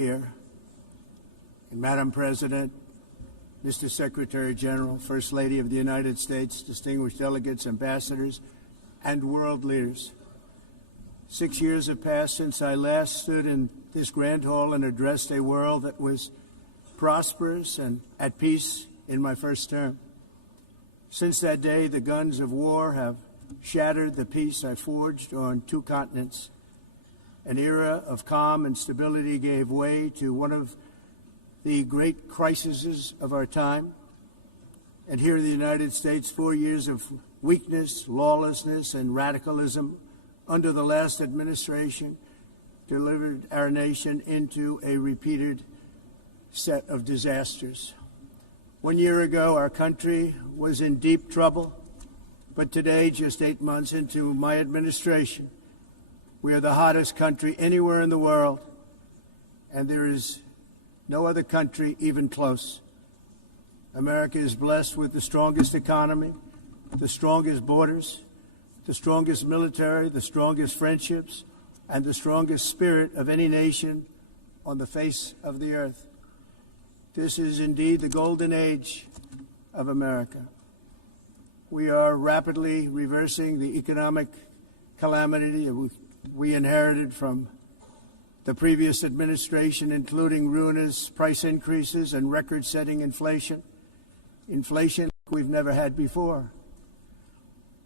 here. And Madam President, Mr. Secretary General, First Lady of the United States, distinguished delegates, ambassadors, and world leaders. 6 years have passed since I last stood in this grand hall and addressed a world that was prosperous and at peace in my first term. Since that day, the guns of war have shattered the peace I forged on 2 continents. An era of calm and stability gave way to one of the great crises of our time. And here in the United States, 4 years of weakness, lawlessness, and radicalism under the last administration delivered our nation into a repeated set of disasters. 1 year ago, our country was in deep trouble, but today, just 8 months into my administration, we are the hottest country anywhere in the world, and there is no other country even close. America is blessed with the strongest economy, the strongest borders, the strongest military, the strongest friendships, and the strongest spirit of any nation on the face of the earth. This is indeed the golden age of America. We are rapidly reversing the economic calamity we inherited from the previous administration, including ruinous price increases and record-setting inflation we've never had before.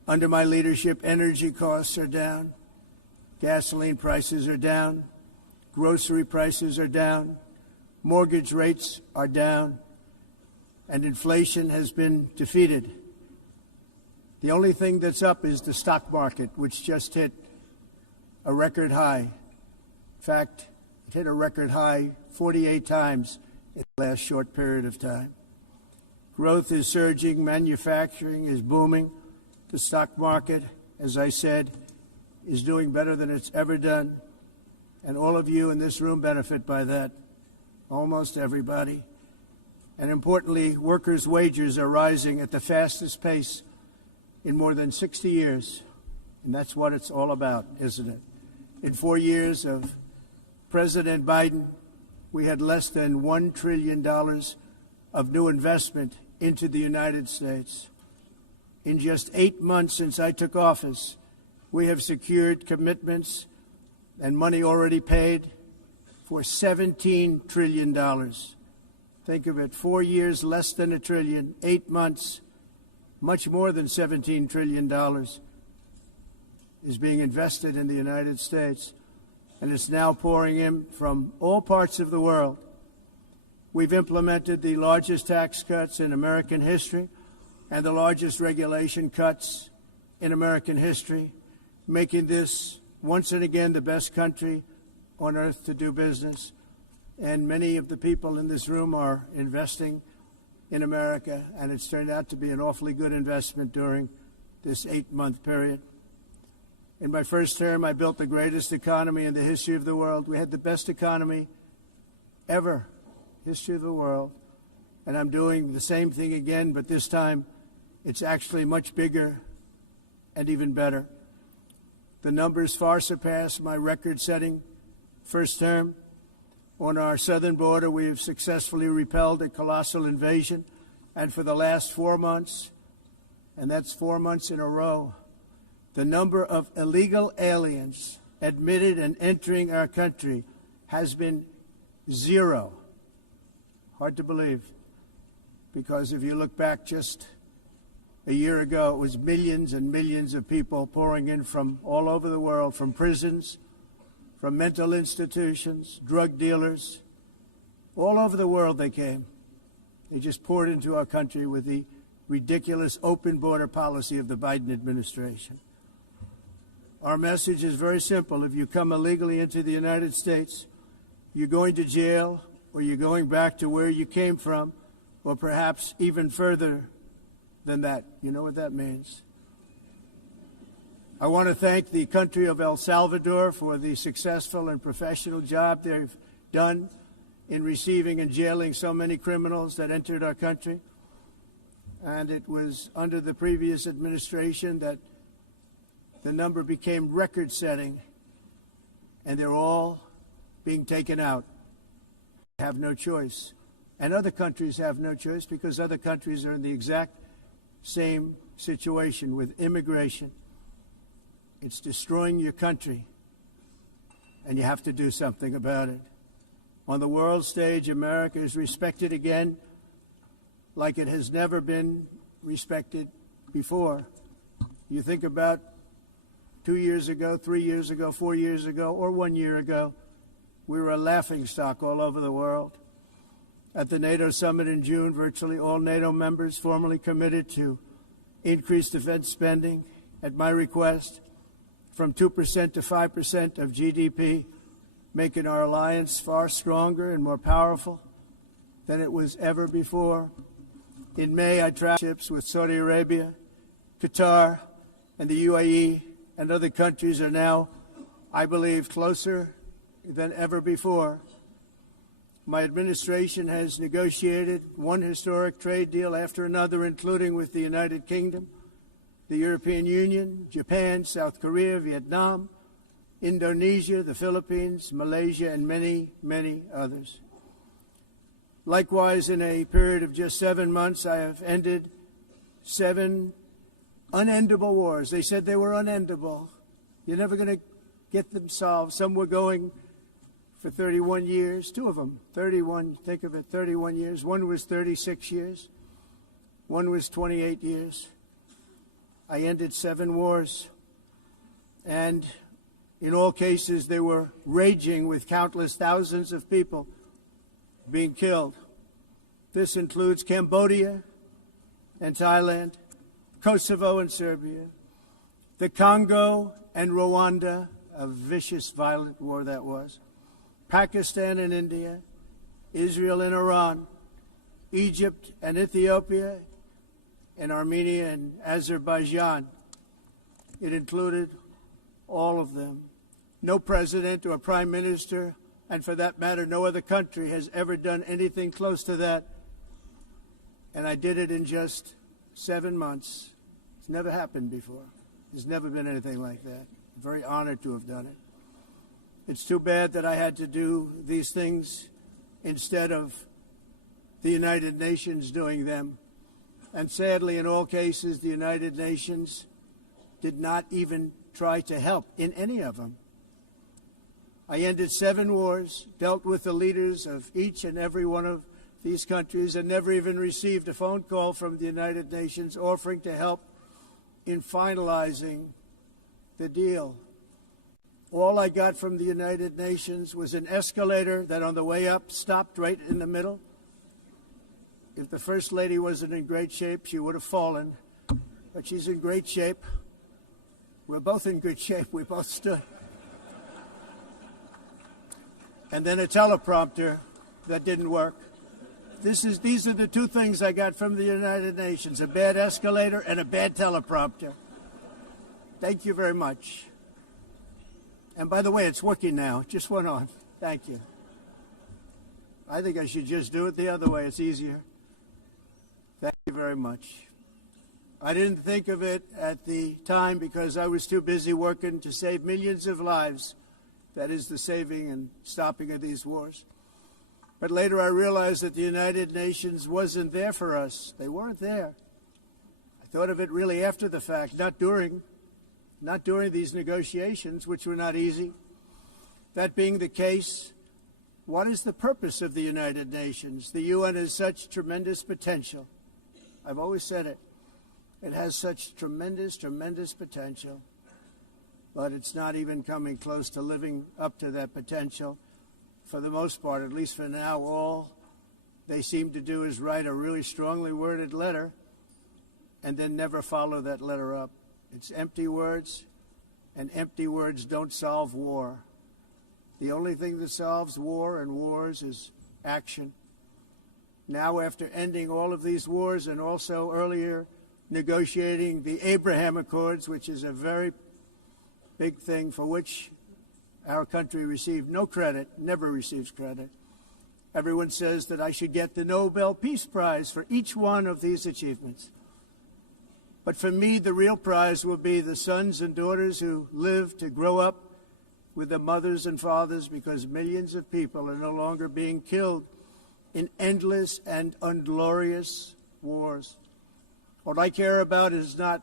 Under my leadership, energy costs are down, gasoline prices are down, grocery prices are down, mortgage rates are down, and inflation has been defeated. The only thing that's up is the stock market, which just hit a record high. In fact, it hit a record high 48 times in the last short period of time. Growth is surging, manufacturing is booming. The stock market, as I said, is doing better than it's ever done. And all of you in this room benefit by that, almost everybody. And importantly, workers' wages are rising at the fastest pace in more than 60 years. And that's what it's all about, isn't it? In 4 years of President Biden, we had less than $1 trillion of new investment into the United States. In just 8 months since I took office, we have secured commitments and money already paid for $17 trillion. Think of it, 4 years, less than $1 trillion, 8 months, much more than $17 trillion is being invested in the United States, and it's now pouring in from all parts of the world. We've implemented the largest tax cuts in American history and the largest regulation cuts in American history, making this once and again the best country on earth to do business. And many of the people in this room are investing in America, and it's turned out to be an awfully good investment during this 8-month period. In my first term, I built the greatest economy in the history of the world. We had the best economy ever, history of the world. And I'm doing the same thing again, but this time it's actually much bigger and even better. The numbers far surpass my record-setting first term. On our southern border, we have successfully repelled a colossal invasion. And for the last 4 months, and that's 4 months in a row, the number of illegal aliens admitted and entering our country has been 0. Hard to believe, because if you look back just a year ago, it was millions and millions of people pouring in from all over the world, from prisons, from mental institutions, drug dealers. All over the world they came. They just poured into our country with the ridiculous open border policy of the Biden administration. Our message is very simple. If you come illegally into the United States, you're going to jail, or you're going back to where you came from, or perhaps even further than that. You know what that means. I want to thank the country of El Salvador for the successful and professional job they've done in receiving and jailing so many criminals that entered our country. And it was under the previous administration that the number became record-setting, and they're all being taken out. have no choice. And other countries have no choice because other countries are in the exact same situation with immigration. It's destroying your country, and you have to do something about it. On the world stage, America is respected again like it has never been respected before. You think about 2 years ago, 3 years ago, 4 years ago, or 1 year ago, we were a laughingstock all over the world. At the NATO summit in June, virtually all NATO members formally committed to increase defense spending at my request from 2% to 5% of GDP, making our alliance far stronger and more powerful than it was ever before. In May, I traveled ships with Saudi Arabia, Qatar, and the UAE, and other countries are now, I believe, closer than ever before. My administration has negotiated one historic trade deal after another, including with the United Kingdom, the European Union, Japan, South Korea, Vietnam, Indonesia, the Philippines, Malaysia, and many, many others. Likewise, in a period of just 7 months, I have ended 7 unendable wars. They said they were unendable. You're never going to get them solved. Some were going for 31 years, 2 of them, 31, think of it, 31 years. One was 36 years. One was 28 years. I ended 7 wars. And in all cases, they were raging with countless thousands of people being killed. This includes Cambodia and Thailand, Kosovo and Serbia, the Congo and Rwanda, a vicious, violent war that was, Pakistan and India, Israel and Iran, Egypt and Ethiopia, and Armenia and Azerbaijan. It included all of them. No president or prime minister, and for that matter, no other country has ever done anything close to that. And I did it in just 7 months. It's never happened before. There's never been anything like that. I'm very honored to have done it. It's too bad that I had to do these things instead of the United Nations doing them. And sadly, in all cases, the United Nations did not even try to help in any of them. I ended 7 wars, dealt with the leaders of each and every one of these countries, and never even received a phone call from the United Nations offering to help in finalizing the deal. All I got from the United Nations was an escalator that on the way up stopped right in the middle. If the First Lady wasn't in great shape, she would have fallen. But she's in great shape. We're both in good shape. We both stood. And then a teleprompter that didn't work. These are the 2 things I got from the United Nations, a bad escalator and a bad teleprompter. Thank you very much. And by the way, it's working now. It just went on. Thank you. I think I should just do it the other way. It's easier. Thank you very much. I didn't think of it at the time because I was too busy working to save millions of lives. That is the saving and stopping of these wars. But later I realized that the United Nations wasn't there for us. They weren't there. I thought of it really after the fact, not during these negotiations, which were not easy. That being the case, what is the purpose of the United Nations? The UN has such tremendous potential. I've always said it. It has such tremendous, tremendous potential. But it's not even coming close to living up to that potential. For the most part, at least for now, all they seem to do is write a really strongly worded letter and then never follow that letter up. It's empty words, and empty words don't solve war. The only thing that solves war and wars is action. Now, after ending all of these wars and also earlier negotiating the Abraham Accords, which is a very big thing for which our country received no credit, never receives credit. Everyone says that I should get the Nobel Peace Prize for each one of these achievements. But for me, the real prize will be the sons and daughters who live to grow up with the mothers and fathers, because millions of people are no longer being killed in endless and unglorious wars. What I care about is not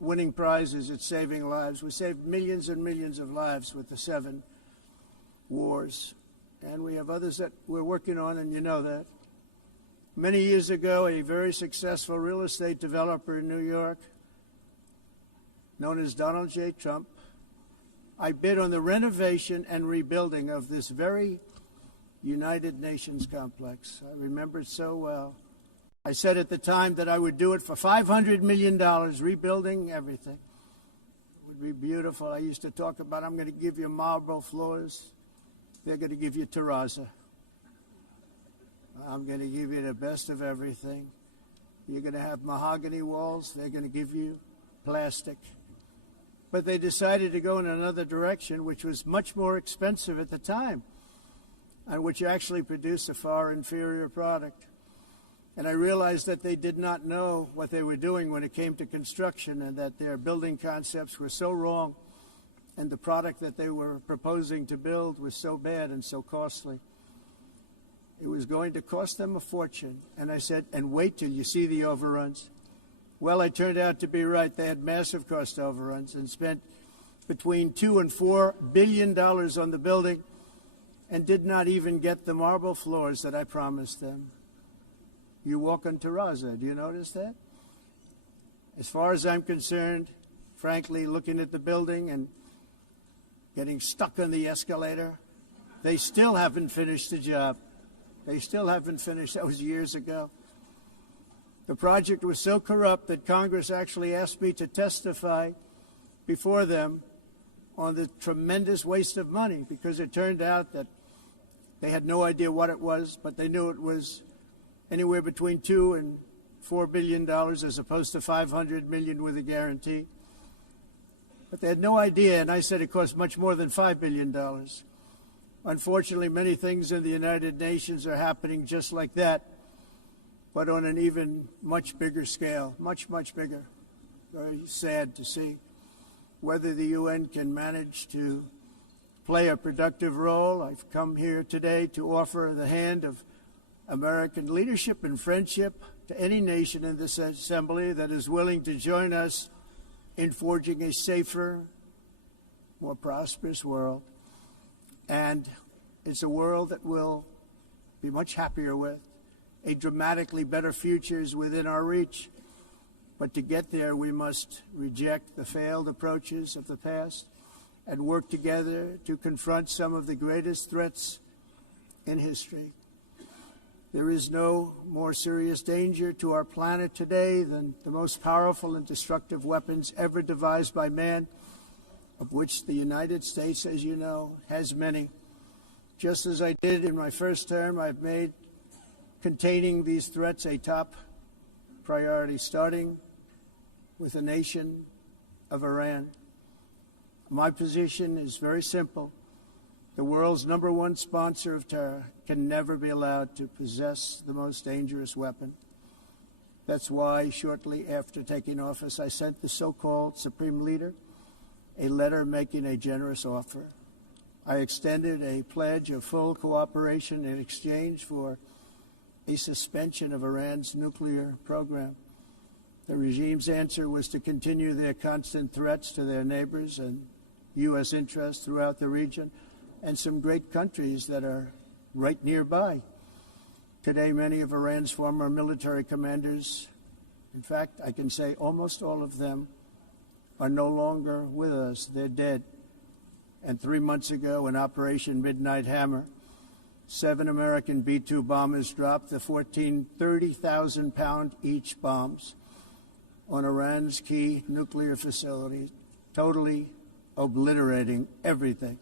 winning prizes, it's saving lives. We saved millions and millions of lives with the 7 wars. And we have others that we're working on, and you know that. Many years ago, a very successful real estate developer in New York, known as Donald J. Trump, I bid on the renovation and rebuilding of this very United Nations complex. I remember it so well. I said at the time that I would do it for $500 million, rebuilding everything. It would be beautiful. I used to talk about, I'm going to give you marble floors. They're going to give you terrazzo. I'm going to give you the best of everything. You're going to have mahogany walls. They're going to give you plastic. But they decided to go in another direction, which was much more expensive at the time, and which actually produced a far inferior product. And I realized that they did not know what they were doing when it came to construction, and that their building concepts were so wrong, and the product that they were proposing to build was so bad and so costly. It was going to cost them a fortune. And I said, and wait till you see the overruns. Well, I turned out to be right. They had massive cost overruns and spent between $2 and $4 billion on the building and did not even get the marble floors that I promised them. You walk on terrazzo. Do you notice that? As far as I'm concerned, frankly, looking at the building and getting stuck on the escalator, they still haven't finished the job. They still haven't finished. That was years ago. The project was so corrupt that Congress actually asked me to testify before them on the tremendous waste of money, because it turned out that they had no idea what it was, but they knew it was anywhere between $2 and $4 billion as opposed to $500 million with a guarantee. But they had no idea, and I said it cost much more than $5 billion. Unfortunately, many things in the United Nations are happening just like that, but on an even much bigger scale, much, much bigger. Very sad to see. Whether the UN can manage to play a productive role, I've come here today to offer the hand of American leadership and friendship to any nation in this assembly that is willing to join us in forging a safer, more prosperous world. And it's a world that we'll be much happier with. A dramatically better future is within our reach. But to get there, we must reject the failed approaches of the past and work together to confront some of the greatest threats in history. There is no more serious danger to our planet today than the most powerful and destructive weapons ever devised by man, of which the United States, as you know, has many. Just as I did in my first term, I've made containing these threats a top priority, starting with the nation of Iran. My position is very simple. The world's #1 sponsor of terror can never be allowed to possess the most dangerous weapon. That's why shortly after taking office, I sent the so-called Supreme Leader a letter making a generous offer. I extended a pledge of full cooperation in exchange for a suspension of Iran's nuclear program. The regime's answer was to continue their constant threats to their neighbors and U.S. interests throughout the region and some great countries that are right nearby. Today, many of Iran's former military commanders, in fact, I can say almost all of them, are no longer with us. They're dead. And 3 months ago, in Operation Midnight Hammer, 7 American B-2 bombers dropped the 14 30,000-pound each bombs on Iran's key nuclear facilities, totally obliterating everything.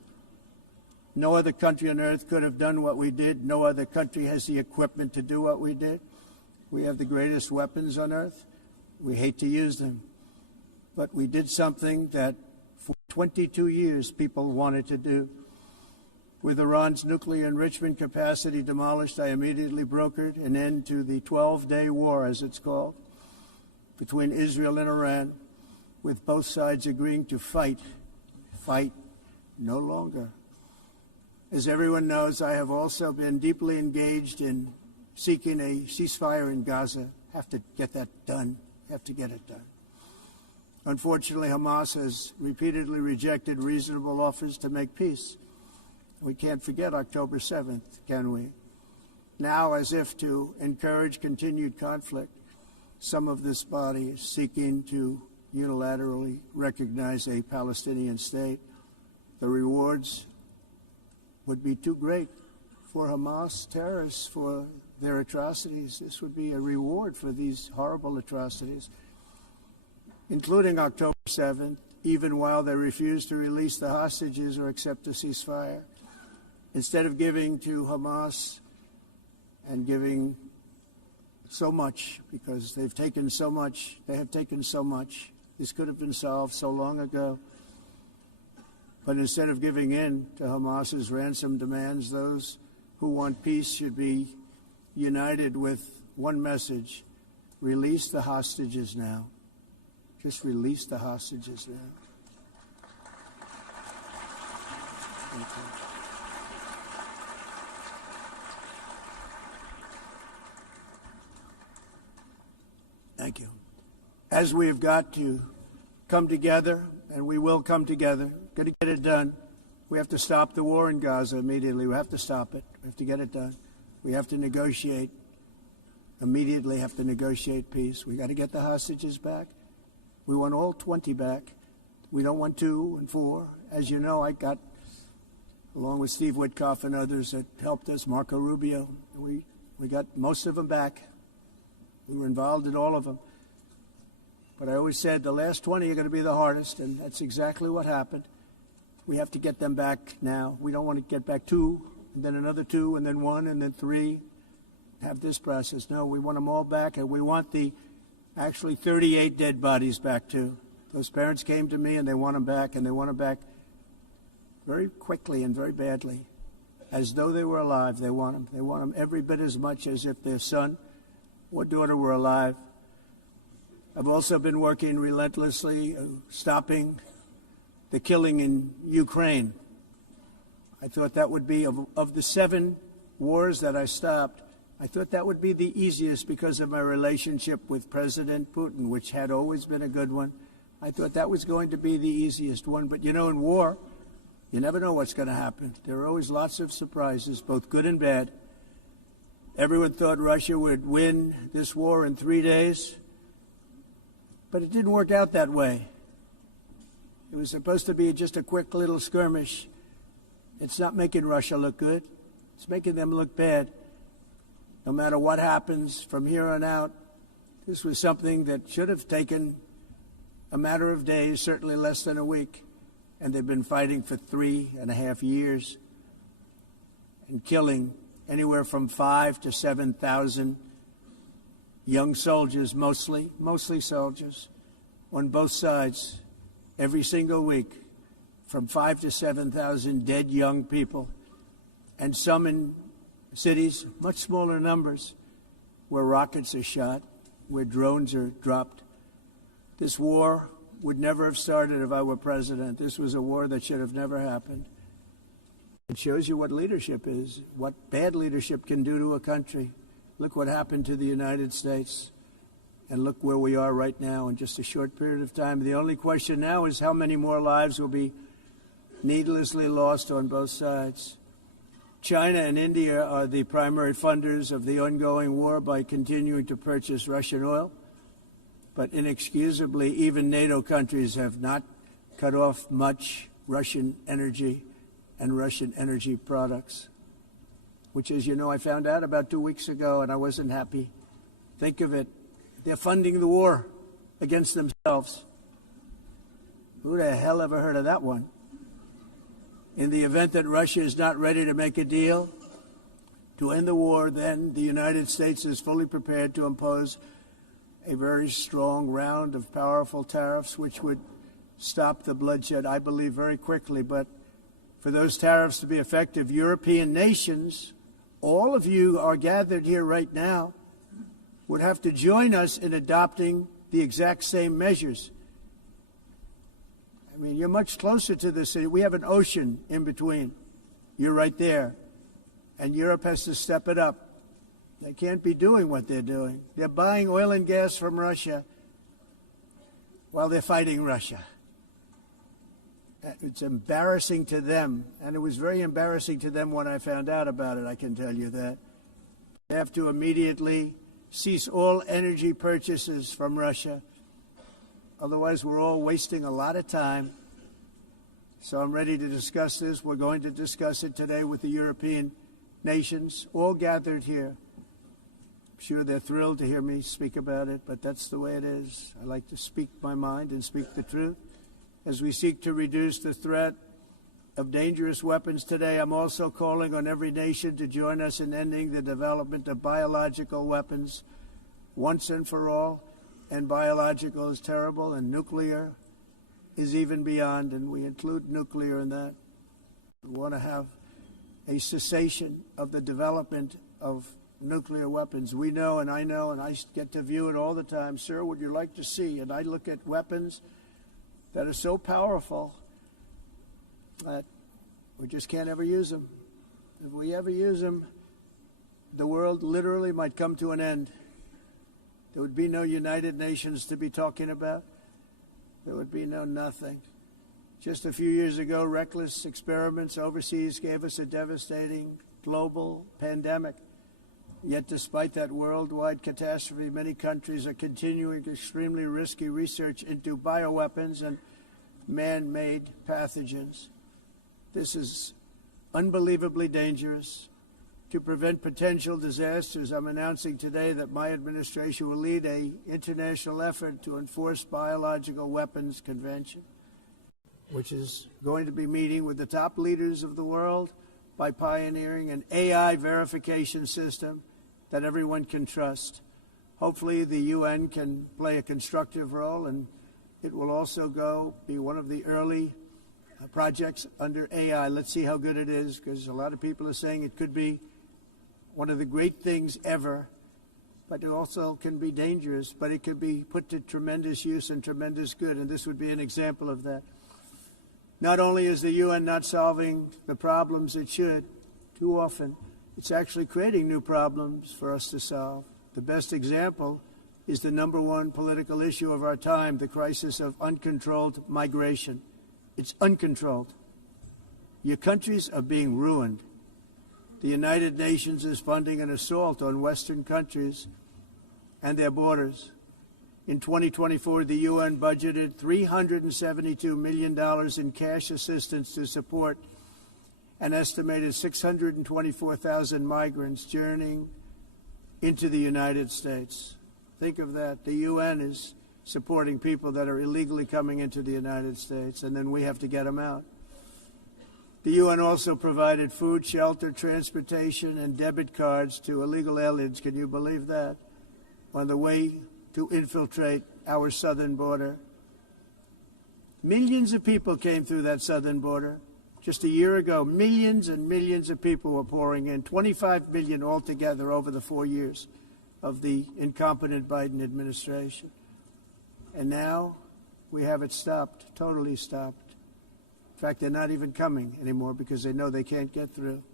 No other country on earth could have done what we did. No other country has the equipment to do what we did. We have the greatest weapons on earth. We hate to use them. But we did something that for 22 years people wanted to do. With Iran's nuclear enrichment capacity demolished, I immediately brokered an end to the 12-day war, as it's called, between Israel and Iran, with both sides agreeing to fight no longer. As everyone knows, I have also been deeply engaged in seeking a ceasefire in Gaza. Have to get that done. Have to get it done. Unfortunately, Hamas has repeatedly rejected reasonable offers to make peace. We can't forget October 7th, can we? Now, as if to encourage continued conflict, some of this body is seeking to unilaterally recognize a Palestinian state. The rewards would be too great for Hamas terrorists for their atrocities. This would be a reward for these horrible atrocities, including October 7th, even while they refuse to release the hostages or accept a ceasefire. Instead of giving to Hamas and giving so much, because they've taken so much, they have taken so much. This could have been solved so long ago. But instead of giving in to Hamas's ransom demands, those who want peace should be united with one message: release the hostages now. Just release the hostages now. Thank you. Thank you. As we've got to come together, and we will come together, got to get it done. We have to stop the war in Gaza immediately. We have to stop it. We have to get it done. We have to negotiate immediately, have to negotiate peace. We got to get the hostages back. We want all 20 back. We don't want 2 and 4. As you know, I got, along with Steve Witkoff and others that helped us, Marco Rubio, we got most of them back. We were involved in all of them. But I always said the last 20 are going to be the hardest, and that's exactly what happened. We have to get them back now. We don't want to get back 2, and then another 2, and then 1, and then 3. Have this process. No, we want them all back, and we want the actually 38 dead bodies back too. Those parents came to me, and they want them back, and they want them back very quickly and very badly, as though they were alive. They want them. They want them every bit as much as if their son or daughter were alive. I've also been working relentlessly, stopping the killing in Ukraine. I thought that would be, of the 7 wars that I stopped, I thought that would be the easiest because of my relationship with President Putin, which had always been a good one. I thought that was going to be the easiest one. But, you know, in war, you never know what's going to happen. There are always lots of surprises, both good and bad. Everyone thought Russia would win this war in 3 days, but it didn't work out that way. It was supposed to be just a quick little skirmish. It's not making Russia look good. It's making them look bad. No matter what happens from here on out, this was something that should have taken a matter of days, certainly less than a week. And they've been fighting for 3.5 years and killing anywhere from 5,000 to 7,000 young soldiers, mostly soldiers, on both sides, every single week, from 5,000 to 7,000 dead young people, and some in cities, much smaller numbers, where rockets are shot, where drones are dropped. This war would never have started if I were president. This was a war that should have never happened. It shows you what leadership is, what bad leadership can do to a country. Look what happened to the United States, and look where we are right now in just a short period of time. The only question now is how many more lives will be needlessly lost on both sides. China and India are the primary funders of the ongoing war by continuing to purchase Russian oil. But inexcusably, even NATO countries have not cut off much Russian energy and Russian energy products, which, as you know, I found out about 2 weeks ago, and I wasn't happy. Think of it. They're funding the war against themselves. Who the hell ever heard of that one? In the event that Russia is not ready to make a deal to end the war, then the United States is fully prepared to impose a very strong round of powerful tariffs, which would stop the bloodshed, I believe, very quickly. But for those tariffs to be effective, European nations, all of you are gathered here right now, would have to join us in adopting the exact same measures. I I mean, you're much closer to the city. We have an ocean in between. You're right there. And Europe has to step it up. They can't be doing what they're doing. They're buying oil and gas from Russia while they're fighting Russia. It's embarrassing to them, and it was very embarrassing to them when I found out about it, I can tell you that. They have to immediately cease all energy purchases from Russia. Otherwise, we're all wasting a lot of time. So I'm ready to discuss this. We're going to discuss it today with the European nations, all gathered here. I'm sure they're thrilled to hear me speak about it, but that's the way it is. I like to speak my mind and speak the truth. As we seek to reduce the threat of dangerous weapons today, I'm also calling on every nation to join us in ending the development of biological weapons once and for all. And biological is terrible, and nuclear is even beyond, and we include nuclear in that. We want to have a cessation of the development of nuclear weapons. We know, and I get to view it all the time. Sir, would you like to see? And I look at weapons that are so powerful that we just can't ever use them. If we ever use them, the world literally might come to an end. There would be no United Nations to be talking about. There would be no nothing. Just a few years ago, reckless experiments overseas gave us a devastating global pandemic. Yet despite that worldwide catastrophe, many countries are continuing extremely risky research into bioweapons and man-made pathogens. This is unbelievably dangerous. To prevent potential disasters, I'm announcing today that my administration will lead an international effort to enforce Biological Weapons Convention, which is going to be meeting with the top leaders of the world by pioneering an AI verification system that everyone can trust. Hopefully the UN can play a constructive role, and it will also be one of the early projects under AI. Let's see how good it is, because a lot of people are saying it could be one of the great things ever, but it also can be dangerous, but it could be put to tremendous use and tremendous good, and this would be an example of that. Not only is the UN not solving the problems it should, too often, it's actually creating new problems for us to solve. The best example is the number one political issue of our time, the crisis of uncontrolled migration. It's uncontrolled. Your countries are being ruined. The United Nations is funding an assault on Western countries and their borders. In 2024, the UN budgeted $372 million in cash assistance to support an estimated 624,000 migrants journeying into the United States. Think of that. The UN is supporting people that are illegally coming into the United States, and then we have to get them out. The UN also provided food, shelter, transportation, and debit cards to illegal aliens. Can you believe that? On the way to infiltrate our southern border. Millions of people came through that southern border. Just a year ago, millions and millions of people were pouring in, 25 million altogether over the 4 years of the incompetent Biden administration. And now we have it stopped, totally stopped. In fact, they're not even coming anymore because they know they can't get through.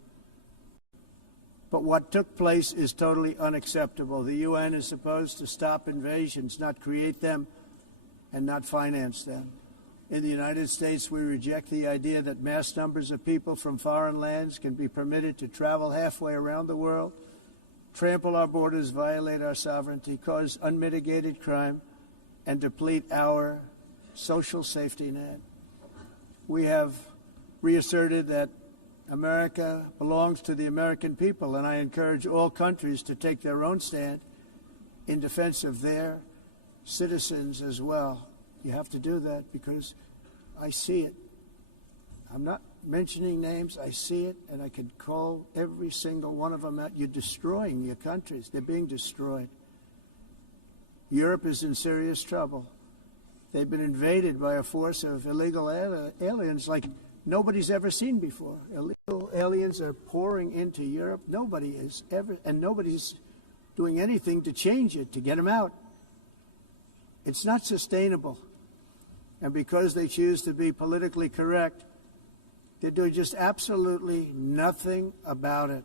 But what took place is totally unacceptable. The UN is supposed to stop invasions, not create them and not finance them. In the United States, we reject the idea that mass numbers of people from foreign lands can be permitted to travel halfway around the world, trample our borders, violate our sovereignty, cause unmitigated crime, and deplete our social safety net. We have reasserted that America belongs to the American people, and I encourage all countries to take their own stand in defense of their citizens as well. You have to do that because I see it. I'm not mentioning names. I see it, and I could call every single one of them out. You're destroying your countries. They're being destroyed. Europe is in serious trouble. They've been invaded by a force of illegal aliens like nobody's ever seen before. Illegal aliens are pouring into Europe. Nobody is ever, and nobody's doing anything to change it, to get them out. It's not sustainable. And because they choose to be politically correct, they're doing just absolutely nothing about it.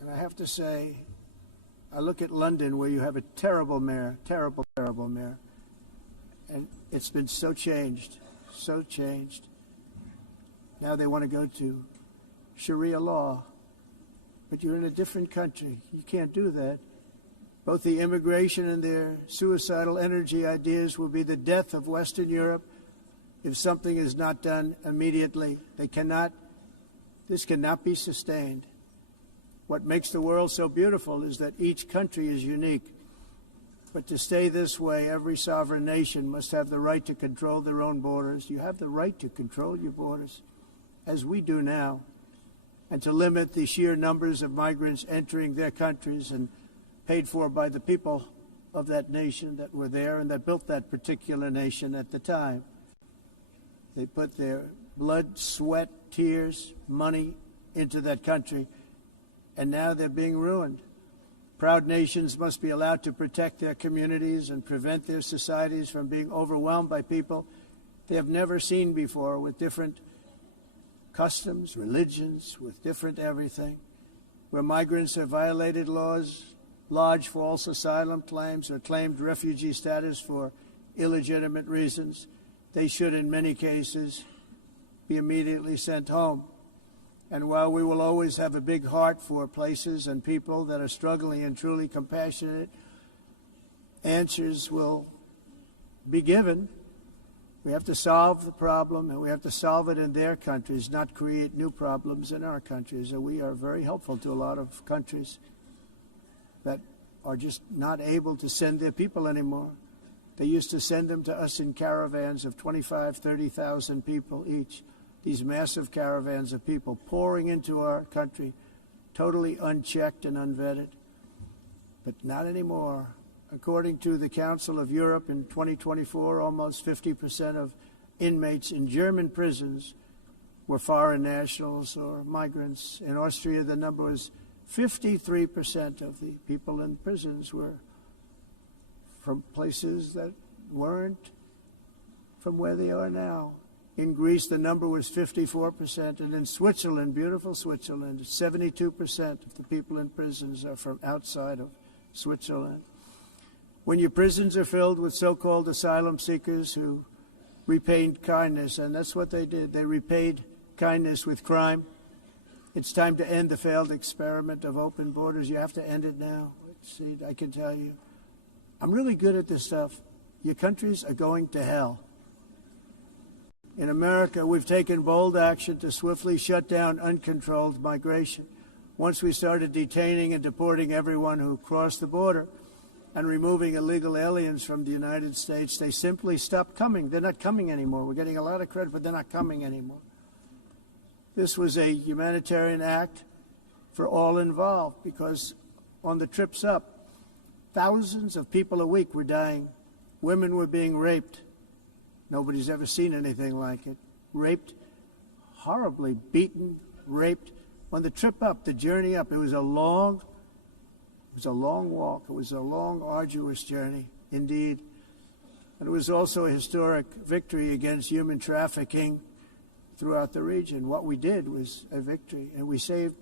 And I have to say, I look at London, where you have a terrible mayor, terrible mayor, and it's been so changed. Now they want to go to Sharia law, but you're in a different country. You can't do that. Both the immigration and their suicidal energy ideas will be the death of Western Europe if something is not done immediately. This cannot be sustained. What makes the world so beautiful is that each country is unique. But to stay this way, every sovereign nation must have the right to control their own borders. You have the right to control your borders, as we do now, and to limit the sheer numbers of migrants entering their countries and paid for by the people of that nation that were there and that built that particular nation at the time. They put their blood, sweat, tears, money into that country, and now they're being ruined. Proud nations must be allowed to protect their communities and prevent their societies from being overwhelmed by people they have never seen before, with different customs, religions, with different everything. Where migrants have violated laws, lodged false asylum claims, or claimed refugee status for illegitimate reasons, they should, in many cases, be immediately sent home. And while we will always have a big heart for places and people that are struggling and truly compassionate, answers will be given. We have to solve the problem, and we have to solve it in their countries, not create new problems in our countries. And we are very helpful to a lot of countries that are just not able to send their people anymore. They used to send them to us in caravans of 25,000, 30,000 people each. These massive caravans of people pouring into our country, totally unchecked and unvetted. But not anymore. According to the Council of Europe, in 2024, almost 50% of inmates in German prisons were foreign nationals or migrants. In Austria, the number was 53% of the people in prisons were from places that weren't from where they are now. In Greece, the number was 54%, and in Switzerland, beautiful Switzerland, 72% of the people in prisons are from outside of Switzerland. When your prisons are filled with so-called asylum seekers who repaid kindness, and that's what they did, they repaid kindness with crime, it's time to end the failed experiment of open borders. You have to end it now. See, I can tell you, I'm really good at this stuff. Your countries are going to hell. In America, we've taken bold action to swiftly shut down uncontrolled migration. Once we started detaining and deporting everyone who crossed the border and removing illegal aliens from the United States, they simply stopped coming. They're not coming anymore. We're getting a lot of credit, but they're not coming anymore. This was a humanitarian act for all involved, because on the trips up, thousands of people a week were dying. Women were being raped. Nobody's ever seen anything like it. Raped, horribly beaten, raped. On the trip up, the journey up, it was a long walk. It was a long, arduous journey, indeed. And it was also a historic victory against human trafficking throughout the region. What we did was a victory, and we saved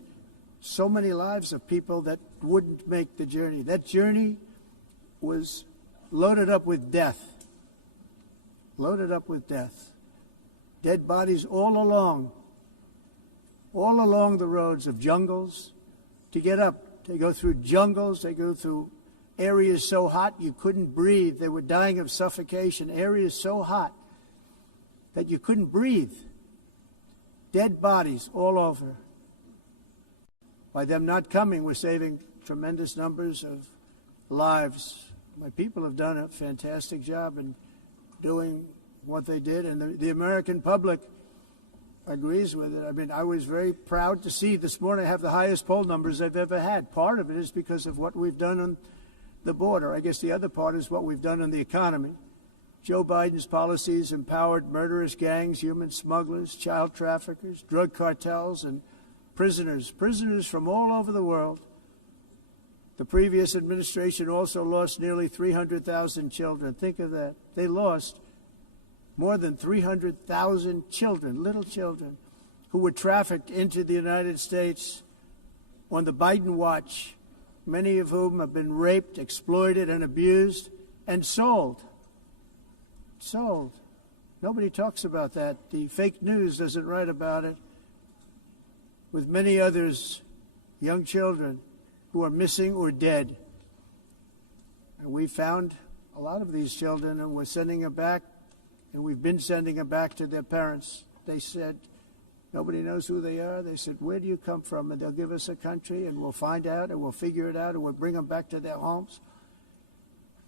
so many lives of people that wouldn't make the journey. That journey was loaded up with death. Loaded up with death. Dead bodies all along the roads of jungles. To get up, they go through jungles, they go through areas so hot you couldn't breathe. They were dying of suffocation, areas so hot that you couldn't breathe. Dead bodies all over. By them not coming, we're saving tremendous numbers of lives. My people have done a fantastic job in doing what they did, and the American public agrees with it. I mean, I was very proud to see this morning I have the highest poll numbers I've ever had. Part of it is because of what we've done on the border. I guess the other part is what we've done on the economy. Joe Biden's policies empowered murderous gangs, human smugglers, child traffickers, drug cartels, and prisoners from all over the world The previous administration also lost nearly 300,000 children. Think of that. They lost more than 300,000 children, little children, who were trafficked into the United States on the Biden watch, many of whom have been raped, exploited, and abused, and sold. Sold. Nobody talks about that. The fake news doesn't write about it. With many others, young children who are missing or dead. And we found a lot of these children, and we're sending them back, and we've been sending them back to their parents. They said, nobody knows who they are. They said, where do you come from? And they'll give us a country, and we'll find out, and we'll figure it out, and we'll bring them back to their homes.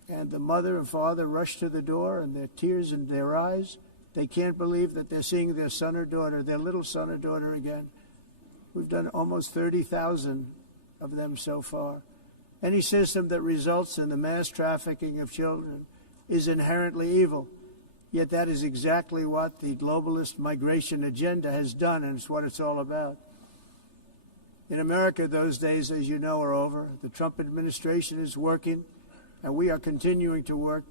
And the mother and father rush to the door, and their tears in their eyes. They can't believe that they're seeing their son or daughter, their little son or daughter again. We've done almost 30,000 of them so far. Any system that results in the mass trafficking of children is inherently evil. Yet that is exactly what the globalist migration agenda has done, and it's what it's all about. In America, those days, as you know, are over. The Trump administration is working, and we are continuing to work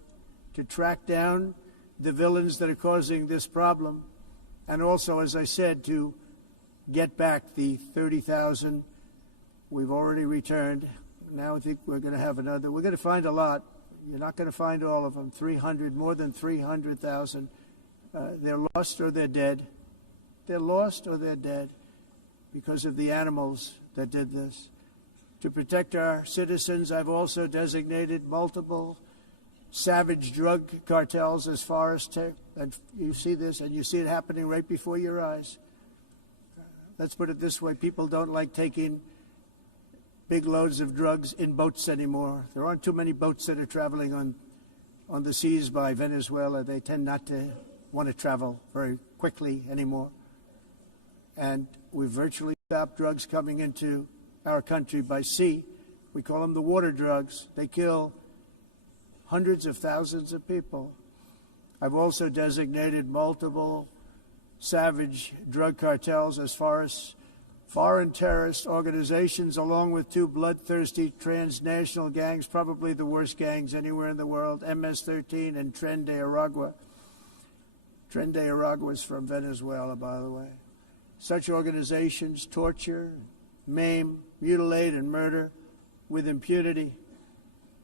to track down the villains that are causing this problem, and also, as I said, to get back the 30,000 we've already returned. Now I think we're going to have another. We're going to find a lot. You're not going to find all of them. 300, more than 300,000. They're lost or they're dead. They're lost or they're dead because of the animals that did this. To protect our citizens, I've also designated multiple savage drug cartels as far as and you see this, and you see it happening right before your eyes. Let's put it this way. People don't like taking big loads of drugs in boats anymore. There aren't too many boats that are traveling on the seas by Venezuela. They tend not to want to travel very quickly anymore. And we've virtually stopped drugs coming into our country by sea. We call them the water drugs. They kill hundreds of thousands of people. I've also designated multiple savage drug cartels as far as foreign terrorist organizations, along with two bloodthirsty transnational gangs, probably the worst gangs anywhere in the world, MS-13 and Tren de Aragua. Tren de Aragua is from Venezuela, by the way. Such organizations torture, maim, mutilate, and murder with impunity.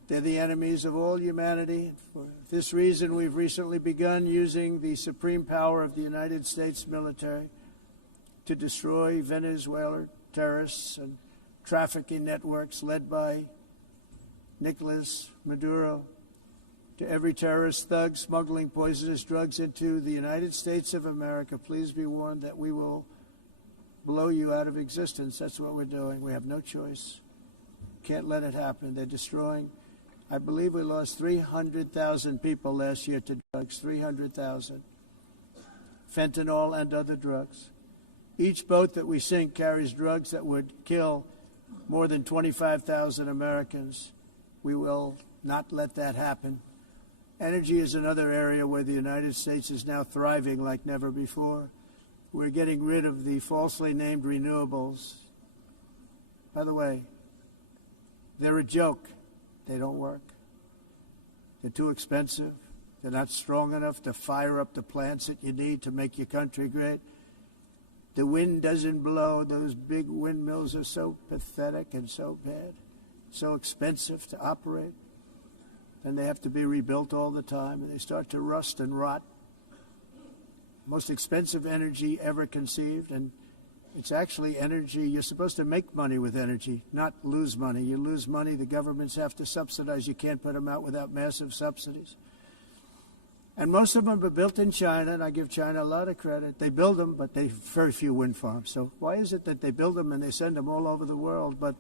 They're the enemies of all humanity. For this reason, we've recently begun using the supreme power of the United States military to destroy Venezuelan terrorists and trafficking networks led by Nicolas Maduro. To every terrorist thug smuggling poisonous drugs into the United States of America, please be warned that we will blow you out of existence. That's what we're doing. We have no choice. Can't let it happen. They're destroying. I believe we lost 300,000 people last year to drugs, 300,000. Fentanyl and other drugs. Each boat that we sink carries drugs that would kill more than 25,000 Americans. We will not let that happen. Energy is another area where the United States is now thriving like never before. We're getting rid of the falsely named renewables. By the way, they're a joke. They don't work. They're too expensive. They're not strong enough to fire up the plants that you need to make your country great. The wind doesn't blow. Those big windmills are so pathetic and so bad, so expensive to operate. And they have to be rebuilt all the time, and they start to rust and rot. Most expensive energy ever conceived, and it's actually energy. You're supposed to make money with energy, not lose money. You lose money, the governments have to subsidize. You can't put them out without massive subsidies. And most of them are built in China, and I give China a lot of credit. They build them, but they have very few wind farms. So why is it that they build them and they send them all over the world, but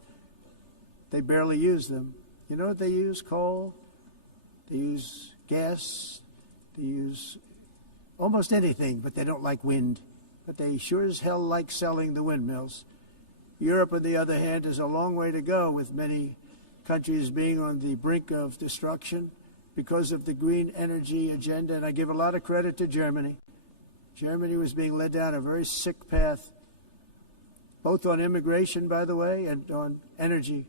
they barely use them? You know what they use? Coal. They use gas. They use almost anything, but they don't like wind. But they sure as hell like selling the windmills. Europe, on the other hand, is a long way to go, with many countries being on the brink of destruction because of the green energy agenda. And I give a lot of credit to Germany. Germany was being led down a very sick path, both on immigration, by the way, and on energy.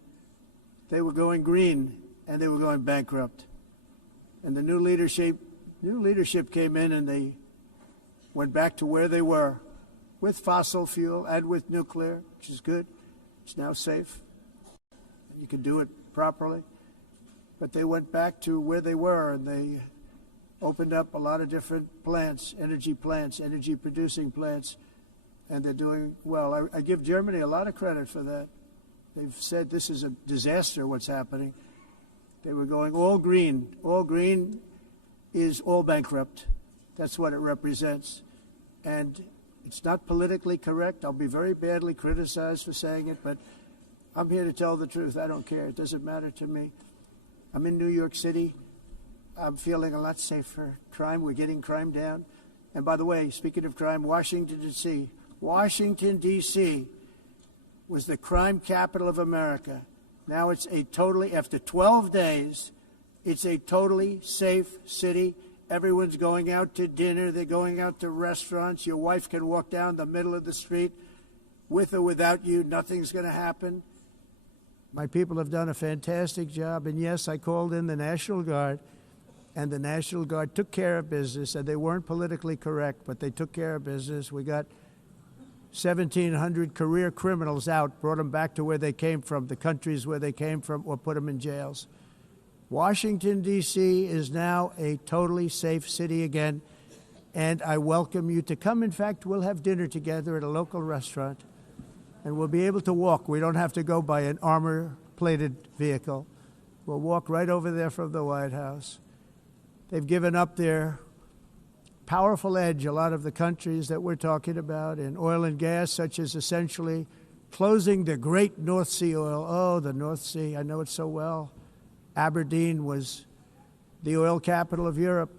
they were going green and they were going bankrupt. And the new leadership came in and they went back to where they were with fossil fuel and with nuclear, which is good. It's now safe. You can do it properly. But they went back to where they were and they opened up a lot of different plants, energy producing plants, and they're doing well. I give Germany a lot of credit for that. They've said this is a disaster, what's happening. They were going all green. All green is all bankrupt. That's what it represents. And it's not politically correct. I'll be very badly criticized for saying it, but I'm here to tell the truth. I don't care. It doesn't matter to me. I'm in New York City. I'm feeling a lot safer. Crime, we're getting crime down. And by the way, speaking of crime, Washington, D.C. was the crime capital of America. Now it's after 12 days, it's a totally safe city. Everyone's going out to dinner. They're going out to restaurants. Your wife can walk down the middle of the street with or without you. Nothing's going to happen. My people have done a fantastic job. And yes, I called in the National Guard, and the National Guard took care of business, and they weren't politically correct, but they took care of business. We got 1,700 career criminals out, brought them back to where they came from, the countries where they came from, or put them in jails. Washington, D.C. is now a totally safe city again, and I welcome you to come. In fact, we'll have dinner together at a local restaurant, and we'll be able to walk. We don't have to go by an armor-plated vehicle. We'll walk right over there from the White House. They've given up their powerful edge, a lot of the countries that we're talking about, in oil and gas, such as essentially closing the great North Sea oil. Oh, the North Sea, I know it so well. Aberdeen was the oil capital of Europe,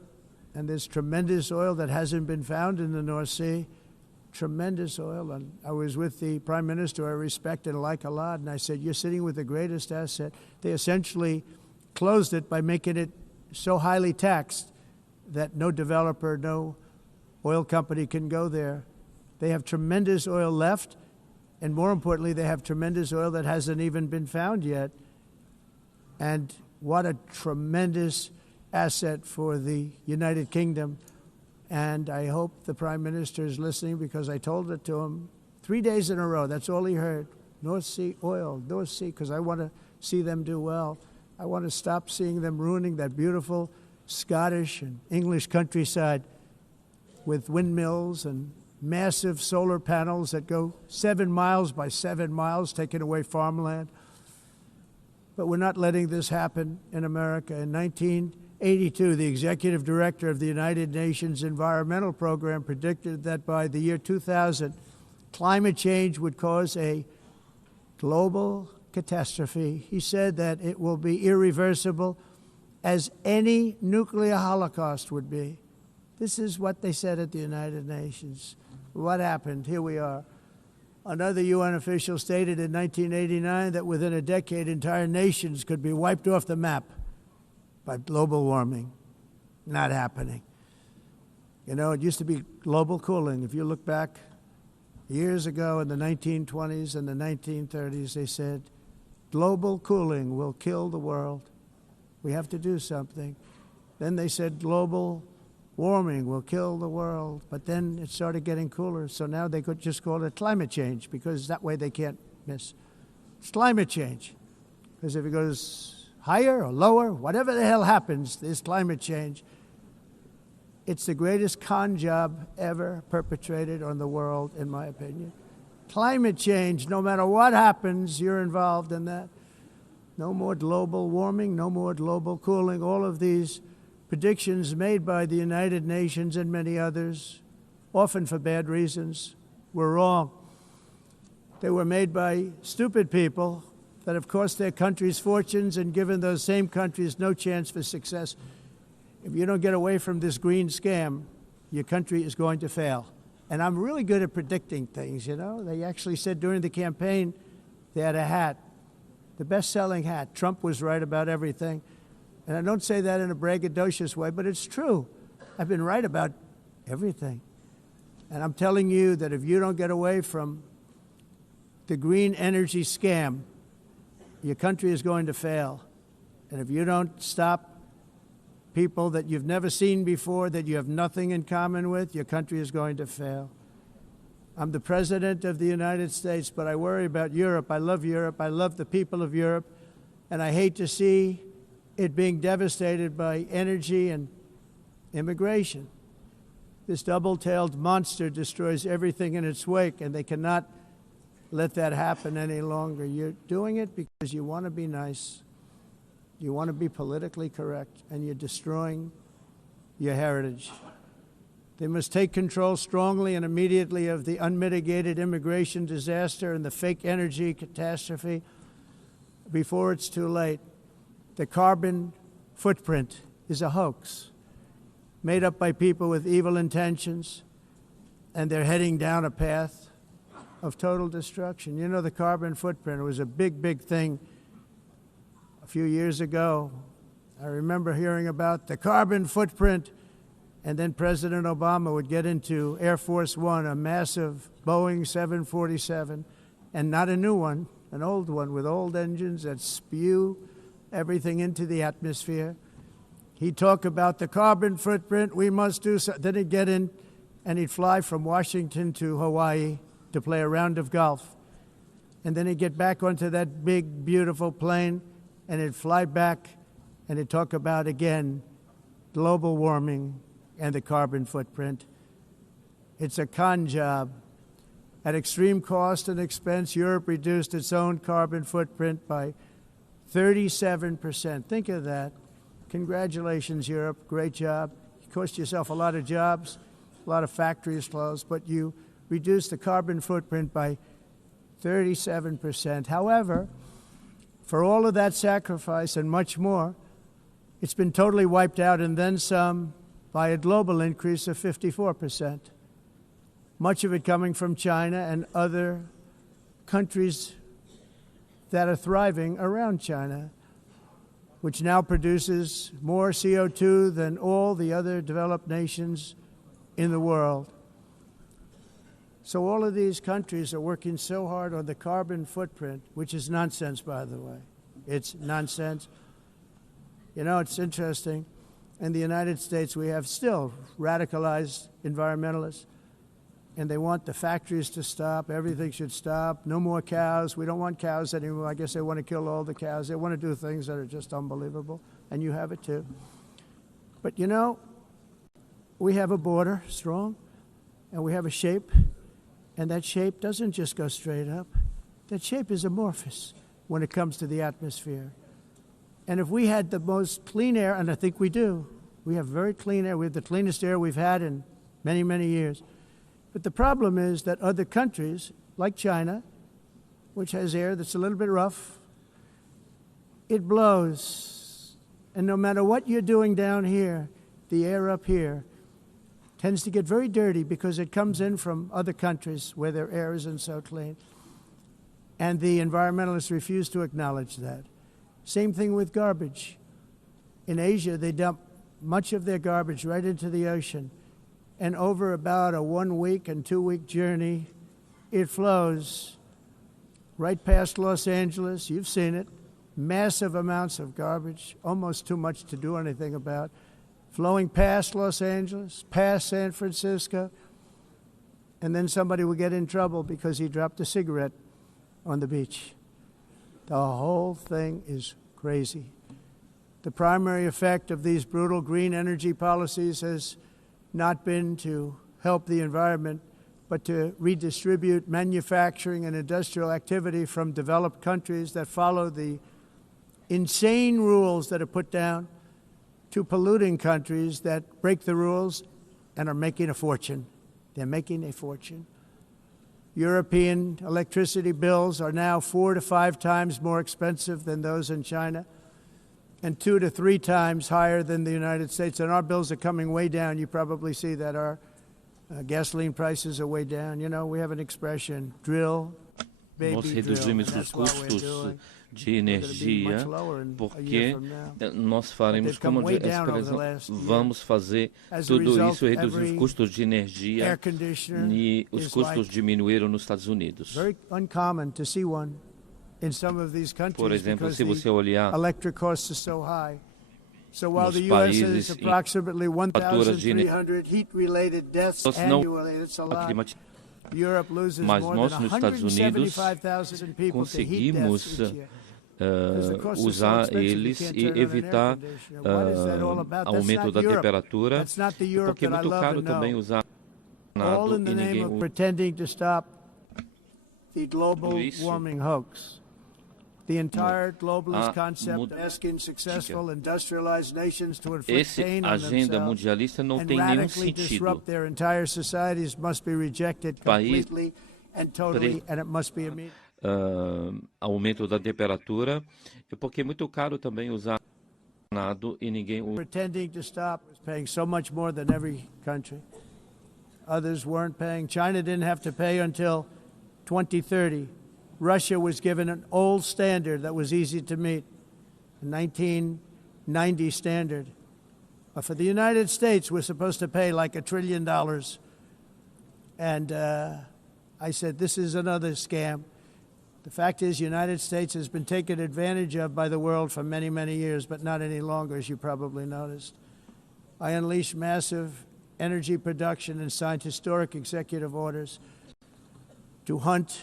and there's tremendous oil that hasn't been found in the North Sea. Tremendous oil. And I was with the Prime Minister I respect and like a lot, and I said, you're sitting with the greatest asset. They essentially closed it by making it so highly taxed that no developer, no oil company can go there. They have tremendous oil left, and more importantly, they have tremendous oil that hasn't even been found yet. And what a tremendous asset for the United Kingdom. And I hope the Prime Minister is listening, because I told it to him 3 days in a row. That's all he heard. North Sea oil, North Sea, because I want to see them do well. I want to stop seeing them ruining that beautiful Scottish and English countryside with windmills and massive solar panels that go 7 miles by 7 miles, taking away farmland. But we're not letting this happen in America. In 1982, the executive director of the United Nations Environmental Program predicted that by the year 2000, climate change would cause a global catastrophe. He said that it will be irreversible, as any nuclear holocaust would be. This is what they said at the United Nations. What happened? Here we are. Another UN official stated in 1989 that within a decade, entire nations could be wiped off the map by global warming. Not happening. You know, it used to be global cooling. If you look back years ago in the 1920s and the 1930s, they said, global cooling will kill the world. We have to do something. Then they said global warming will kill the world. But then it started getting cooler. So now they could just call it climate change, because that way they can't miss. It's climate change. Because if it goes higher or lower, whatever the hell happens, there's climate change. It's the greatest con job ever perpetrated on the world, in my opinion. Climate change, no matter what happens, you're involved in that. No more global warming, no more global cooling. All of these predictions made by the United Nations and many others, often for bad reasons, were wrong. They were made by stupid people that have cost their countries fortunes and given those same countries no chance for success. If you don't get away from this green scam, your country is going to fail. And I'm really good at predicting things, you know. They actually said during the campaign they had a hat, the best-selling hat. Trump was right about everything. And I don't say that in a braggadocious way, but it's true. I've been right about everything. And I'm telling you that if you don't get away from the green energy scam, your country is going to fail. And if you don't stop people that you've never seen before, that you have nothing in common with, your country is going to fail. I'm the President of the United States, but I worry about Europe. I love Europe. I love the people of Europe. And I hate to see it being devastated by energy and immigration. This double-tailed monster destroys everything in its wake, and they cannot let that happen any longer. You're doing it because you want to be nice. You want to be politically correct, and you're destroying your heritage. They must take control strongly and immediately of the unmitigated immigration disaster and the fake energy catastrophe before it's too late. The carbon footprint is a hoax made up by people with evil intentions, and they're heading down a path of total destruction. You know, the carbon footprint was a big, big thing a few years ago. I remember hearing about the carbon footprint, and then President Obama would get into Air Force One, a massive Boeing 747, and not a new one, an old one with old engines that spew everything into the atmosphere. He'd talk about the carbon footprint, we must do so. Then he'd get in and he'd fly from Washington to Hawaii to play a round of golf. And then he'd get back onto that big, beautiful plane and he'd fly back and he'd talk about, again, global warming and the carbon footprint. It's a con job. At extreme cost and expense, Europe reduced its own carbon footprint by 37%. Think of that. Congratulations, Europe. Great job. You cost yourself a lot of jobs, a lot of factories closed, but you reduced the carbon footprint by 37%. However, for all of that sacrifice and much more, it's been totally wiped out and then some by a global increase of 54%. Much of it coming from China and other countries that are thriving around China, which now produces more CO2 than all the other developed nations in the world. So all of these countries are working so hard on the carbon footprint, which is nonsense, by the way. It's nonsense. You know, it's interesting. In the United States, we have still radicalized environmentalists, and they want the factories to stop. Everything should stop. No more cows. We don't want cows anymore. I guess they want to kill all the cows. They want to do things that are just unbelievable, and you have it too. But you know, we have a border, strong, and we have a shape, and that shape doesn't just go straight up. That shape is amorphous when it comes to the atmosphere. And if we had the most clean air, and I think we do, we have very clean air. We have the cleanest air we've had in many, many years. But the problem is that other countries, like China, which has air that's a little bit rough, it blows. And no matter what you're doing down here, the air up here tends to get very dirty because it comes in from other countries where their air isn't so clean. And the environmentalists refuse to acknowledge that. Same thing with garbage. In Asia, they dump much of their garbage right into the ocean. And over about a 1 week and 2 week journey, it flows right past Los Angeles. You've seen it. Massive amounts of garbage, almost too much to do anything about, flowing past Los Angeles, past San Francisco, and then somebody will get in trouble because he dropped a cigarette on the beach. The whole thing is crazy. The primary effect of these brutal green energy policies has not been to help the environment, but to redistribute manufacturing and industrial activity from developed countries that follow the insane rules that are put down to polluting countries that break the rules and are making a fortune. They're making a fortune. European electricity bills are now 4 to 5 times more expensive than those in China, and 2 to 3 times higher than the United States. And our bills are coming way down. You probably see that our gasoline prices are way down. You know, we have an expression, drill, baby, Nós drill. reduzimos And os that's what we're custos doing. de We're energia gonna be much lower in a porque year from now. nós faremos They've come como way down over the expressão, last year. vamos fazer As a tudo result, isso, reduzir os every custos de energia air conditioner e os is custos like diminuíram nos Estados Unidos. very uncommon to see one in some of these countries Por exemplo, because se você the olhar electric costs are so high. So while nos the U.S. países has approximately faturas de 1,300 heat-related deaths não annually, it's a lot. climática, Europe loses mas more nós than nos Estados Unidos 175,000 people to heat conseguimos deaths each year. usar eles e evitar aumento da temperatura, porque é muito caro também usar all in the e name ninguém of pretending to stop the global warming hoax. The entire globalist concept of asking successful industrialized nations to inflict pain on agenda themselves mundialista não and tem nenhum radically sentido. disrupt their entire societies must be rejected completely and totally, and it must be immediate. Aumento da temperatura, porque é muito caro também usar nada e ninguém pretending to stop, paying so much more than every country. Others weren't paying. China didn't have to pay until 2030. Russia was given an old standard that was easy to meet, a 1990 standard. But for the United States, we're supposed to pay like $1 trillion. And I said, this is another scam. The fact is, the United States has been taken advantage of by the world for many, many years, but not any longer, as you probably noticed. I unleashed massive energy production and signed historic executive orders to hunt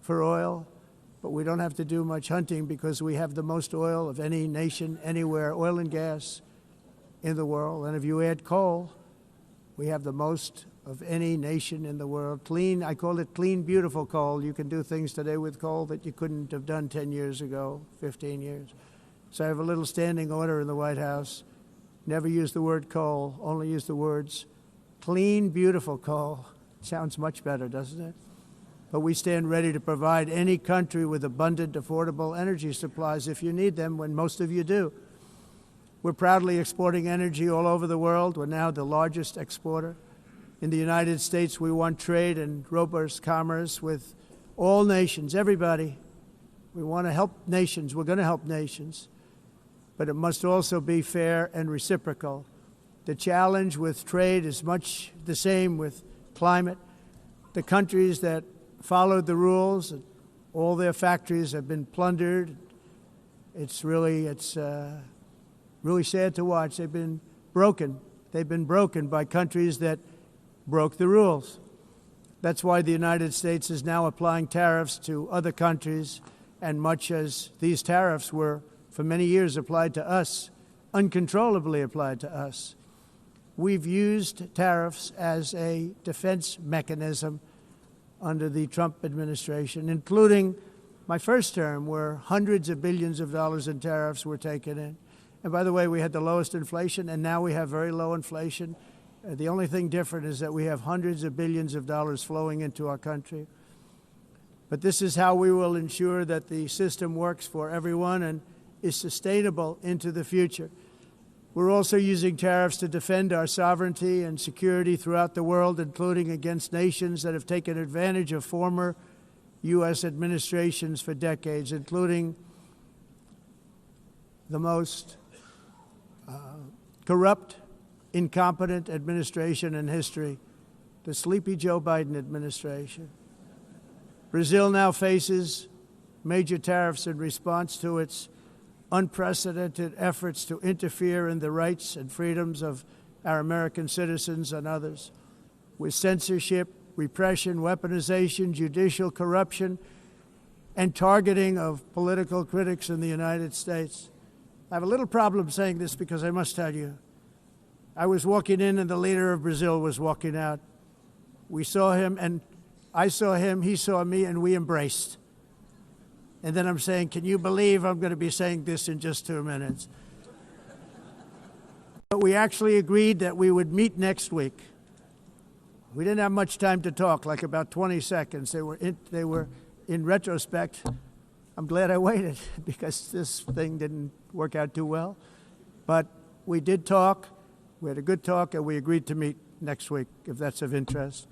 for oil, but we don't have to do much hunting because we have the most oil of any nation anywhere, oil and gas in the world. And if you add coal, we have the most of any nation in the world. Clean, I call it clean, beautiful coal. You can do things today with coal that you couldn't have done 10 years ago, 15 years. So I have a little standing order in the White House. Never use the word coal, only use the words clean, beautiful coal. Sounds much better, doesn't it? But we stand ready to provide any country with abundant, affordable energy supplies if you need them, when most of you do. We're proudly exporting energy all over the world. We're now the largest exporter. In the United States, we want trade and robust commerce with all nations, everybody. We want to help nations. We're going to help nations. But it must also be fair and reciprocal. The challenge with trade is much the same with climate. The countries that followed the rules, all their factories have been plundered. It's really sad to watch. They've been broken. They've been broken by countries that broke the rules. That's why the United States is now applying tariffs to other countries, and much as these tariffs were for many years applied to us, uncontrollably applied to us. We've used tariffs as a defense mechanism under the Trump administration, including my first term, where hundreds of billions of dollars in tariffs were taken in. And by the way, we had the lowest inflation, and now we have very low inflation. The only thing different is that we have hundreds of billions of dollars flowing into our country. But this is how we will ensure that the system works for everyone and is sustainable into the future. We're also using tariffs to defend our sovereignty and security throughout the world, including against nations that have taken advantage of former U.S. administrations for decades, including the most corrupt, incompetent administration in history, the sleepy Joe Biden administration. Brazil now faces major tariffs in response to its unprecedented efforts to interfere in the rights and freedoms of our American citizens and others, with censorship, repression, weaponization, judicial corruption, and targeting of political critics in the United States. I have a little problem saying this because I must tell you, I was walking in and the leader of Brazil was walking out. We saw him, and I saw him, he saw me, and we embraced. And then I'm saying, can you believe I'm going to be saying this in just 2 minutes? But we actually agreed that we would meet next week. We didn't have much time to talk, like about 20 seconds. They were in retrospect, I'm glad I waited because this thing didn't work out too well. But we did talk. We had a good talk, and we agreed to meet next week, if that's of interest.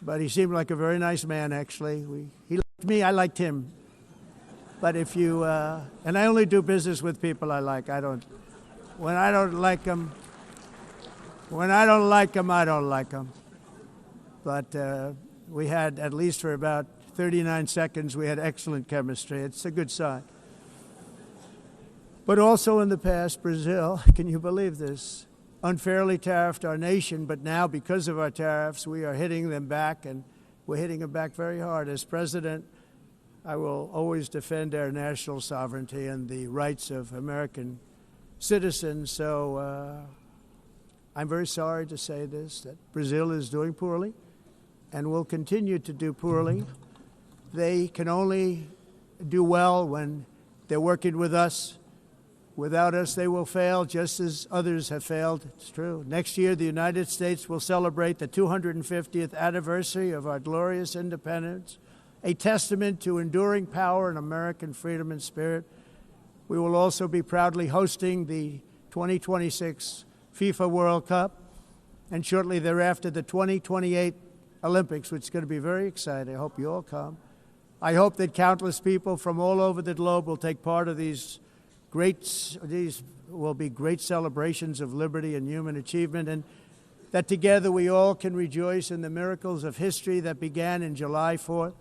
But he seemed like a very nice man, actually. He liked me, I liked him. But if you, and I only do business with people I like. When I don't like them, I don't like them. But we had, at least for about 39 seconds, we had excellent chemistry. It's a good sign. But also in the past, Brazil, can you believe this, unfairly tariffed our nation, but now because of our tariffs, we are hitting them back, and we're hitting them back very hard. As president, I will always defend our national sovereignty and the rights of American citizens. So I'm very sorry to say this, that Brazil is doing poorly and will continue to do poorly. They can only do well when they're working with us. Without us, they will fail, just as others have failed. It's true. Next year, the United States will celebrate the 250th anniversary of our glorious independence, a testament to enduring power and American freedom and spirit. We will also be proudly hosting the 2026 FIFA World Cup, and shortly thereafter, the 2028 Olympics, which is going to be very exciting. I hope you all come. I hope that countless people from all over the globe will take part of these will be great celebrations of liberty and human achievement, and that together we all can rejoice in the miracles of history that began in July 4th,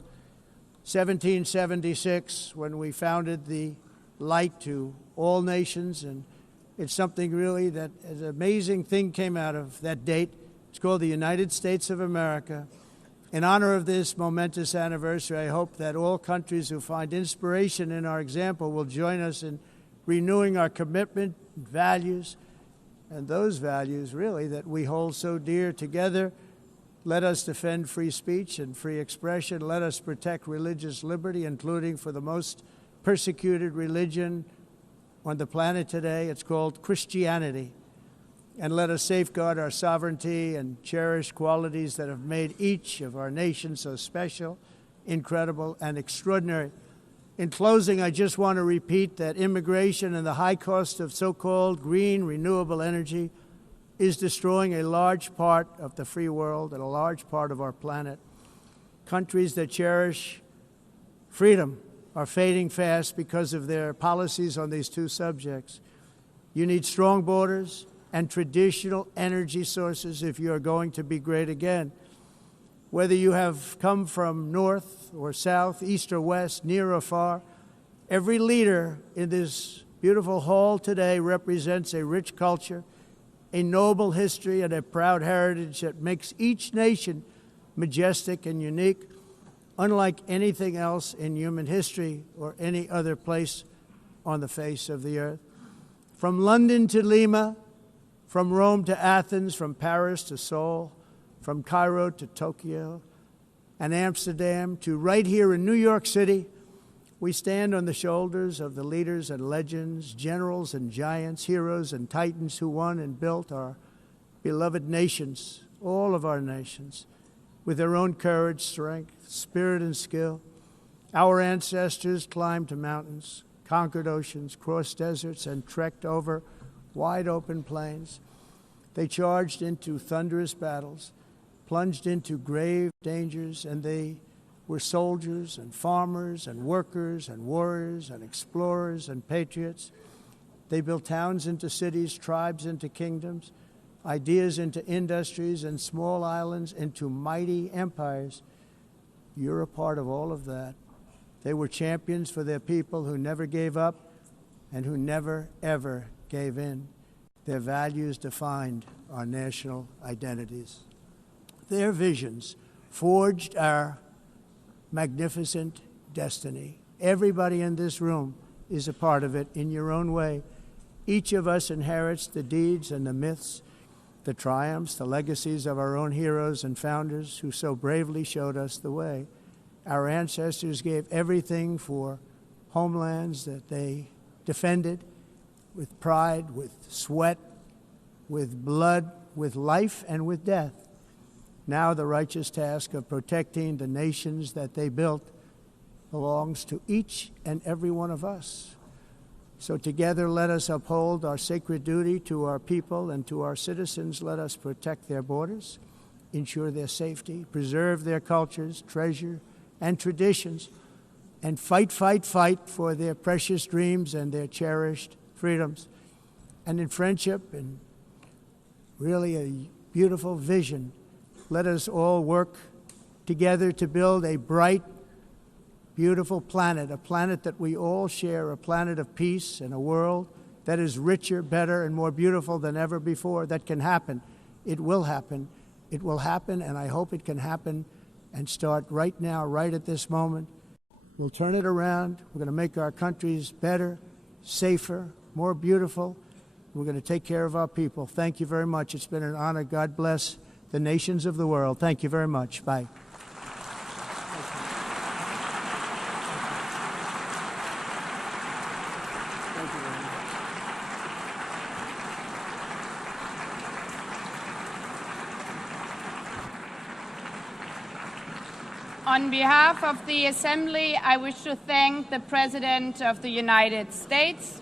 1776, when we founded the light to all nations. And it's something really that an amazing thing came out of that date. It's called the United States of America. In honor of this momentous anniversary, I hope that all countries who find inspiration in our example will join us in renewing our commitment, values, and those values really that we hold so dear. Together, let us defend free speech and free expression. Let us protect religious liberty, including for the most persecuted religion on the planet today. It's called Christianity. And let us safeguard our sovereignty and cherish qualities that have made each of our nations so special, incredible, and extraordinary. In closing, I just want to repeat that immigration and the high cost of so-called green renewable energy is destroying a large part of the free world and a large part of our planet. Countries that cherish freedom are fading fast because of their policies on these two subjects. You need strong borders and traditional energy sources if you are going to be great again. Whether you have come from north or south, east or west, near or far, every leader in this beautiful hall today represents a rich culture, a noble history, and a proud heritage that makes each nation majestic and unique, unlike anything else in human history or any other place on the face of the earth. From London to Lima, from Rome to Athens, from Paris to Seoul, from Cairo to Tokyo and Amsterdam to right here in New York City, we stand on the shoulders of the leaders and legends, generals and giants, heroes and titans who won and built our beloved nations, all of our nations, with their own courage, strength, spirit, and skill. Our ancestors climbed mountains, conquered oceans, crossed deserts, and trekked over wide open plains. They charged into thunderous battles, plunged into grave dangers, and they were soldiers and farmers and workers and warriors and explorers and patriots. They built towns into cities, tribes into kingdoms, ideas into industries, and small islands into mighty empires. You're a part of all of that. They were champions for their people who never gave up and who never, ever gave in. Their values defined our national identities. Their visions forged our magnificent destiny. Everybody in this room is a part of it in your own way. Each of us inherits the deeds and the myths, the triumphs, the legacies of our own heroes and founders who so bravely showed us the way. Our ancestors gave everything for homelands that they defended with pride, with sweat, with blood, with life, and with death. Now the righteous task of protecting the nations that they built belongs to each and every one of us. So together let us uphold our sacred duty to our people and to our citizens. Let us protect their borders, ensure their safety, preserve their cultures, treasure, and traditions, and fight for their precious dreams and their cherished freedoms. And in friendship and really a beautiful vision, let us all work together to build a bright, beautiful planet, a planet that we all share, a planet of peace and a world that is richer, better, and more beautiful than ever before. That can happen. It will happen. It will happen, and I hope it can happen and start right now, right at this moment. We'll turn it around. We're going to make our countries better, safer, more beautiful. We're going to take care of our people. Thank you very much. It's been an honor. God bless the nations of the world. Thank you very much. Bye. On behalf of the Assembly, I wish to thank the President of the United States,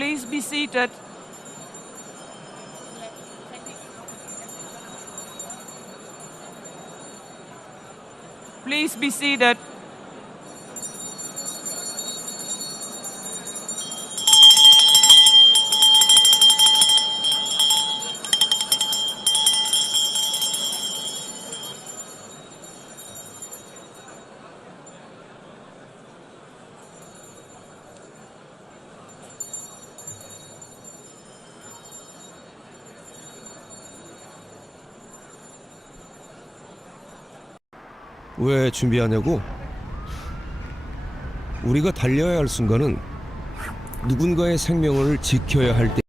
Please be seated. Please be seated. 왜 준비하냐고? 우리가 달려야 할 순간은 누군가의 생명을 지켜야 할 때